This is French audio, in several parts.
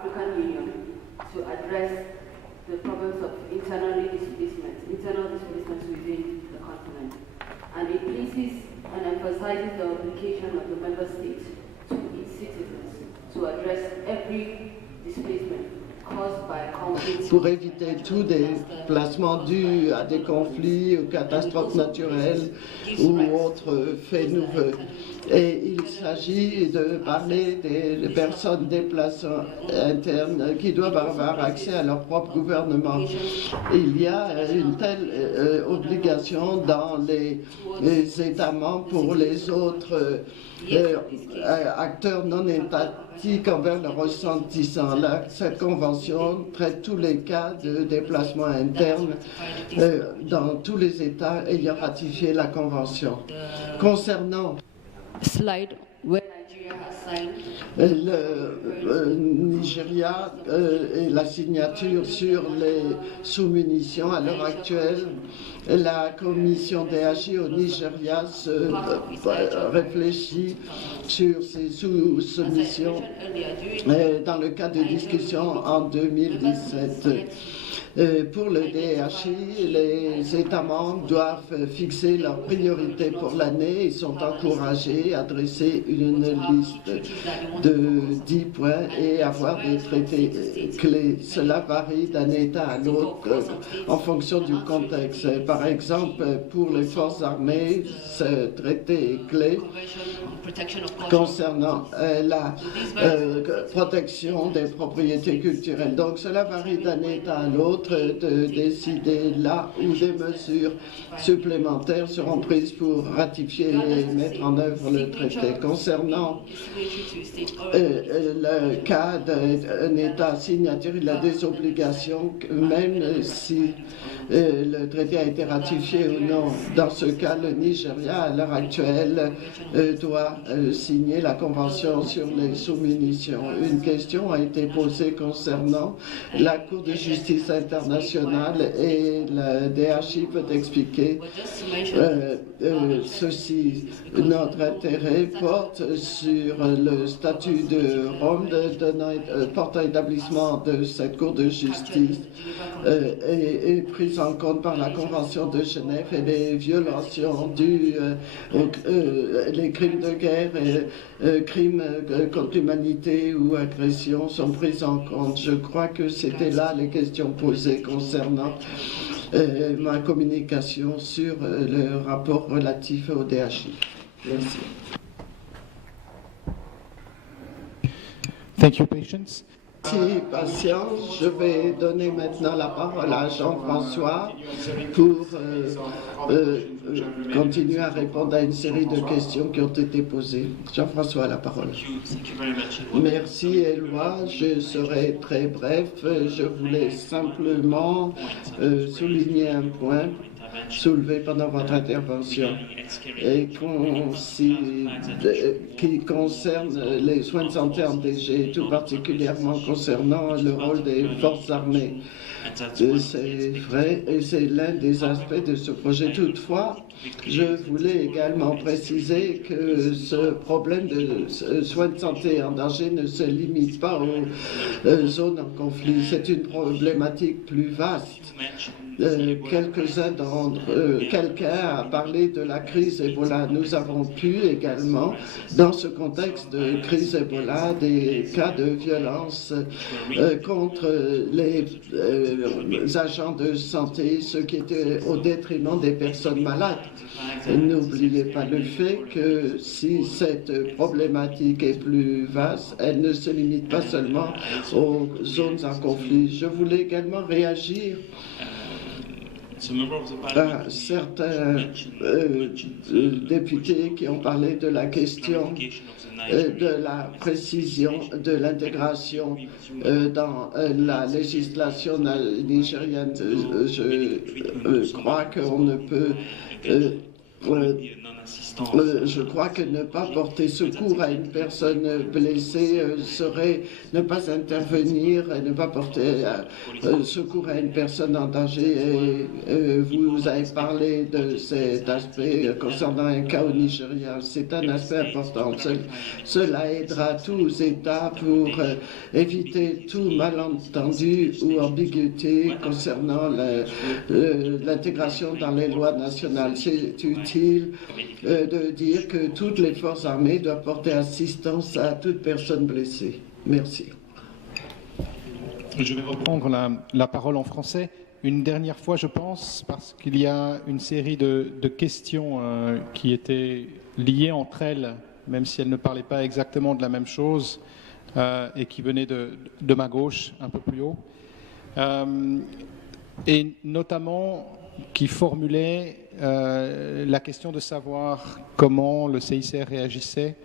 African Union to address the problems of internal displacements within the continent. And it places and emphasizes the obligation of the member states to its citizens to address every displacement caused by conflicts. Pour éviter tout déplacement dû à des conflits ou catastrophes naturelles ou autres faits nouveaux. Et il s'agit de parler des personnes déplacées internes qui doivent avoir accès à leur propre gouvernement. Il y a une telle obligation dans les États membres pour les autres acteurs non étatiques envers leurs ressortissants. Cette convention traite tous les cas de déplacement interne dans tous les États ayant ratifié la convention. Concernant slide where Nigeria has signed. Le Nigeria et la signature sur les sous-munitions à l'heure actuelle, la commission DHI au Nigeria réfléchit sur ces sous-missions dans le cadre de discussions en 2017. Pour le DHI, les États membres doivent fixer leurs priorités pour l'année. Ils sont encouragés à dresser une liste de 10 points et avoir des traités clés. Cela varie d'un État à l'autre en fonction du contexte. Par exemple, pour les forces armées, ce traité est clé concernant la protection des propriétés culturelles. Donc cela varie d'un État à l'autre de décider là où des mesures supplémentaires seront prises pour ratifier et mettre en œuvre le traité. Concernant le cas d'un État signataire, il a des obligations, même si le traité a été ratifié ou non. Dans ce cas, le Nigeria, à l'heure actuelle, doit signer la Convention sur les sous-munitions. Une question a été posée concernant la Cour de justice internationale et le DHI peut expliquer ceci. Notre intérêt porte sur le statut de Rome portant établissement de cette Cour de justice et prise en compte par la Convention de Genève et les violations dues les crimes de guerre et crimes contre l'humanité ou agressions sont prises en compte. Je crois que c'était là les questions posées concernant ma communication sur le rapport relatif au DHI. Merci. Thank you, Patience. Merci, patience. Je vais donner maintenant la parole à Jean-François pour continuer à répondre à une série de questions qui ont été posées. Jean-François a la parole. Merci, Éloi. Je serai très bref. Je voulais simplement souligner un point soulevé pendant votre intervention et qui concerne les soins de santé en DG, tout particulièrement concernant le rôle des forces armées. C'est vrai et c'est l'un des aspects de ce projet. Toutefois, je voulais également préciser que ce problème de soins de santé en danger ne se limite pas aux zones en conflit. C'est une problématique plus vaste. Quelqu'un a parlé de la crise Ebola. Nous avons pu également, dans ce contexte de crise Ebola, des cas de violence contre les agents de santé, ce qui était au détriment des personnes malades. N'oubliez pas le fait que si cette problématique est plus vaste, elle ne se limite pas seulement aux zones en conflit. Je voulais également réagir à certains députés qui ont parlé de la question de la précision de l'intégration dans la législation nigérienne. Je crois qu'on ne peut Je crois que ne pas porter secours à une personne blessée serait ne pas intervenir et ne pas porter secours à une personne en danger. Et, vous avez parlé de cet aspect concernant un cas au Nigeria. C'est un aspect important. Cela aidera tous les États pour éviter tout malentendu ou ambiguïté concernant l'intégration dans les lois nationales. C'est utile de dire que toutes les forces armées doivent porter assistance à toute personne blessée. Merci. Je vais reprendre la parole en français une dernière fois, je pense, parce qu'il y a une série de questions qui étaient liées entre elles, même si elles ne parlaient pas exactement de la même chose, et qui venaient de ma gauche, un peu plus haut, et notamment qui formulait la question de savoir comment le CICR réagissait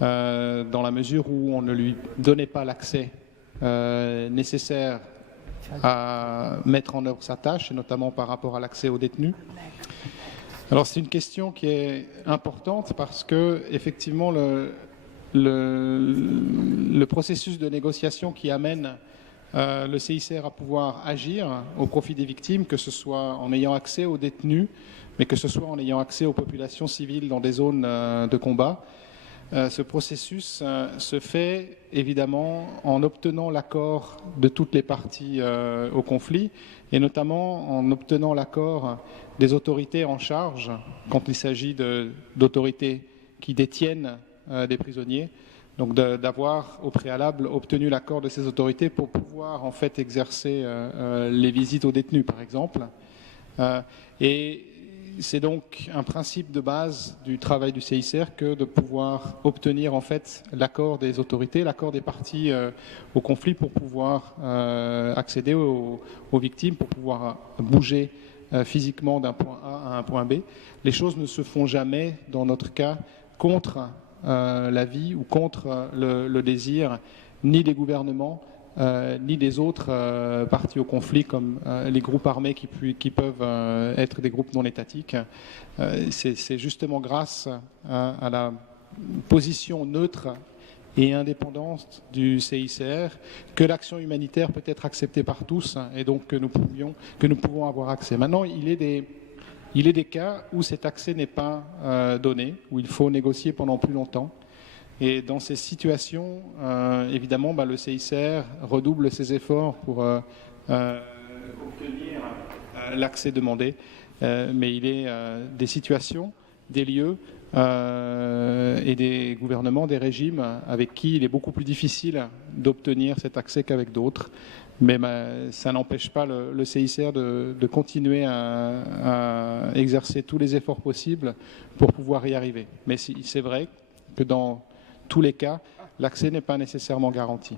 dans la mesure où on ne lui donnait pas l'accès nécessaire à mettre en œuvre sa tâche, et notamment par rapport à l'accès aux détenus. Alors c'est une question qui est importante parce que effectivement le processus de négociation qui amène le CICR à pouvoir agir au profit des victimes, que ce soit en ayant accès aux détenus, mais que ce soit en ayant accès aux populations civiles dans des zones de combat. Ce processus se fait évidemment en obtenant l'accord de toutes les parties au conflit, et notamment en obtenant l'accord des autorités en charge quand il s'agit d'autorités qui détiennent des prisonniers. Donc d'avoir au préalable obtenu l'accord de ces autorités pour pouvoir en fait exercer les visites aux détenus, par exemple. Et c'est donc un principe de base du travail du CICR que de pouvoir obtenir en fait l'accord des autorités, l'accord des parties au conflit pour pouvoir accéder aux victimes, pour pouvoir bouger physiquement d'un point A à un point B. Les choses ne se font jamais, dans notre cas, contre la vie ou contre le désir ni des gouvernements ni des autres parties au conflit comme les groupes armés qui peuvent être des groupes non étatiques. C'est justement grâce à la position neutre et indépendante du CICR que l'action humanitaire peut être acceptée par tous et donc que nous pouvons avoir accès. Maintenant, il est des cas où cet accès n'est pas donné, où il faut négocier pendant plus longtemps. Et dans ces situations, évidemment, le CICR redouble ses efforts pour obtenir l'accès demandé. Mais il est des situations, des lieux et des gouvernements, des régimes avec qui il est beaucoup plus difficile d'obtenir cet accès qu'avec d'autres. Mais ça n'empêche pas le CICR de continuer à exercer tous les efforts possibles pour pouvoir y arriver. Mais c'est vrai que dans tous les cas, l'accès n'est pas nécessairement garanti.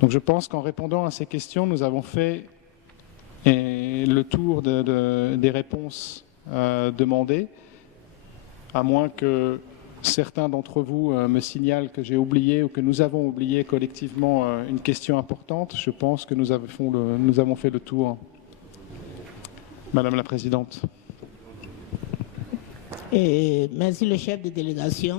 Donc je pense qu'en répondant à ces questions, nous avons fait le tour des réponses demandées, à moins que certains d'entre vous me signalent que j'ai oublié ou que nous avons oublié collectivement une question importante. Je pense que nous avons fait le tour. Madame la Présidente. Merci le chef de délégation.